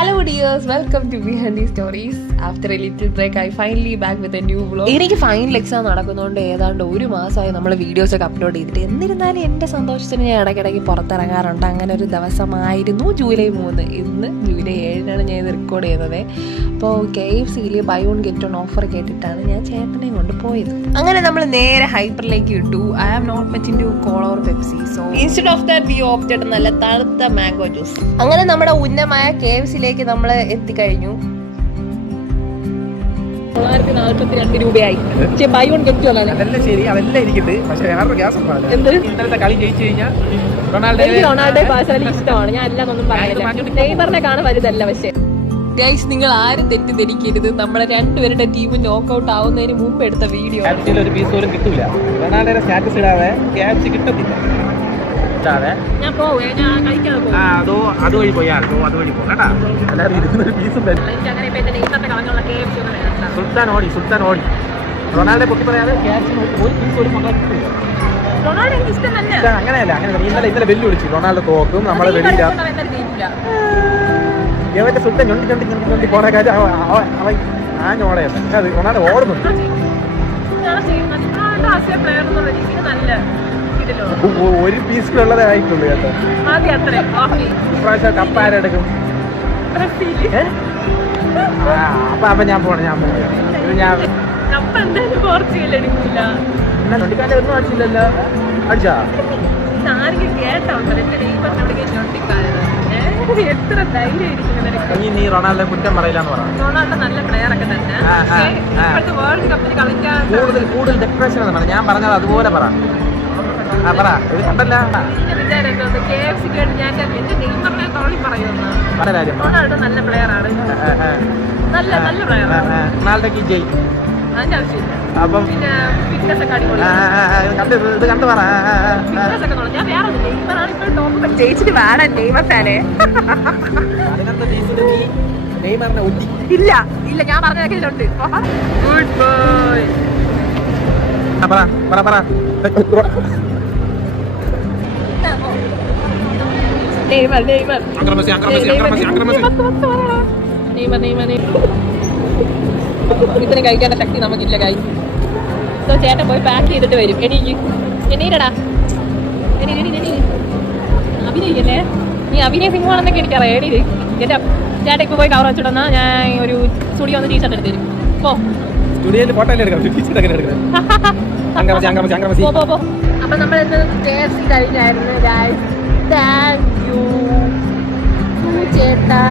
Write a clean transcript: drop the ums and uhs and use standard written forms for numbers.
Hello dears, welcome to Behind the Stories. After a little break, I finally back with a new vlog. എനിക്ക് final exam നടക്കുന്നതുകൊണ്ട് ഏതാണ്ട് ഒരു മാസമായി നമ്മൾ വീഡിയോസൊക്കെ upload ചെയ്തിട്ട്. എന്നിരുന്നാലും എൻ്റെ സന്തോഷത്തിന് ഞാൻ ഇടയ്ക്കിടയ്ക്ക് പുറത്തിറങ്ങാറുണ്ട്. അങ്ങനെ ഒരു ദിവസമായിരുന്നു ജൂലൈ 3. ഇന്ന് ജൂലൈ 7 ഞാൻ ഇത് റെക്കോർഡ് ചെയ്യുന്നത്. അപ്പോൾ KFCയിൽ buy one get one offer കേട്ടിട്ടാണ് ഞാൻ ചേട്ടനെയും കൊണ്ട് പോയത്. അങ്ങനെ നമ്മൾ നേരെ ഹൈപ്പറിലേക്ക് ഇട്ടു. I am not much into cola or Pepsi, so instead of that we opted നല്ല തണുത്ത മാംഗോ ജ്യൂസ്. അങ്ങനെ നമ്മുടെ ഉന്നമായ KFCയിലേക്ക് നമ്മൾ എത്തിക്കഴിഞ്ഞു. 942 രൂപയായി. ബൈ വൺ ഗെറ്റ് വൺ ആണ്. അതെല്ലാം ശരി, അതെല്ലാം ഇരിക്കട്ടെ. പക്ഷെ വേറൊരു ഗ്യാസ് ഇന്നലത്തെ കളി ജയിച്ചു കഴിഞ്ഞാൽ റൊണാൾഡോ പേഴ്സണലി ഇഷ്ടമാണ്. ഞാൻ എല്ലാം ഒന്നും പറയുന്നില്ല. നെയ്മറിനെ കാണാൻ വലുതല്ല. പക്ഷേ ഗൈസ്, നിങ്ങൾ ആരും തെറ്റിദ്ധരിക്കരുത്. നമ്മളെ രണ്ടുപേരുടെ ടീം നോക്കൗട്ട് ആവുന്നതിന് മുമ്പ് എടുത്ത വീഡിയോ. ഒരു പീസ് പോലും കിട്ടൂല. റൊണാൾഡോയുടെ സ്റ്റാറ്റസ് ഇടാതെ KFC കിട്ടത്തില്ല. ഞാൻ പോവേ, ഞാൻ കഴിക്കാതെ പോകും. അതുവഴി പോയാൽ അതുവഴി പോകും കേട്ടാ. എല്ലാവരും ഇരുന്നൊരു പീസും തരും. സുൽത്താൻ ഓടി റൊണാൾഡോ പൊക്കി പറയാതെ KFC ഒരു പീസ് പോലും മക്കളെ കിട്ടില്ല. അങ്ങനെയല്ല. ഇന്നലെ വെല്ലു വിളിച്ചു റൊണാൾഡോ തോക്കും, നമ്മളെ വെളിയില്ല. ഇവന്റെ സുൽത്താൻ ഞൊണ്ടി പോണ കാര്യം അവൻ ആഞ്ഞോടെയല്ല. അത് റൊണാൾഡോ ഓടുന്നുണ്ട്. ഒരു പീസിലുള്ളതേ ആയിട്ടുള്ളൂ കേട്ടോ. ഇപ്രാവശ്യം കപ്പാരെടുക്കും. അപ്പൊ ഞാൻ പോണം. ഒന്നും അടിച്ചില്ലല്ലോ. അടിച്ചാ എത്ര ധൈര്യം നീ റൊണാൾഡോ കുറ്റം പറയില്ലെന്ന് പറഞ്ഞു. റൊണാൾഡോ നല്ല പ്ലെയർ ഒക്കെ തന്നെ. വേൾഡ് കപ്പിൽ കളിക്കാൻ കൂടുതൽ ഡെക്കറേഷൻ എന്ന് പറഞ്ഞു. ഞാൻ പറഞ്ഞത് അതുപോലെ പറ. പറ ഇത് കണ്ടല്ല. റൊണാൾഡോ നല്ല പ്ലെയർ ആണ്. നല്ല പ്ലെയർ ആണ്. റൊണാൾഡോക്ക് ജയ്. അതിന്റെ ആവശ്യമില്ല. അപ്പം പിന്നെ ഫിറ്റ്നസ് ഒക്കെ അടിപൊളി. ഇത് കണ്ടു പറ. ഞാൻ വേറെ നെയ്മറാണ് ഇപ്പോൾ ടോപ്പ്. ചേച്ചിട്ട് വേണം നെയ്മർ ഫാനെ. ഇല്ല ഞാൻ പറഞ്ഞതൊക്കെ ഇതിലുണ്ട്. Good bye. പറ നെയ്മർ ഇത്രയും കഴിക്കേണ്ട ശക്തി നമുക്കില്ല. കൈ ചേട്ടൻ പോയി പാക്ക് ചെയ്തിട്ട് വരും. എണീരടാ, അഭിനയിക്കല്ലേ നീ. അഭിനയ സിംഹമാണെന്നൊക്കെ എനിക്കറിയാം. എണീര്. എന്റെ ചേട്ടൻ ഇപ്പൊ പോയി കവർ വെച്ചിട്ടെന്നാ ഞാൻ ഒരു സ്റ്റുഡിയോ ഒന്ന് ടീഷർട്ട് എടുത്ത് തരും. സ്റ്റുഡിയോയിൽ ഫോട്ടോ എടുക്കാം. അപ്പൊ നമ്മൾ ഇന്ന് KFC കഴിഞ്ഞായിരുന്നു. താങ്ക് യു ചേട്ടാ.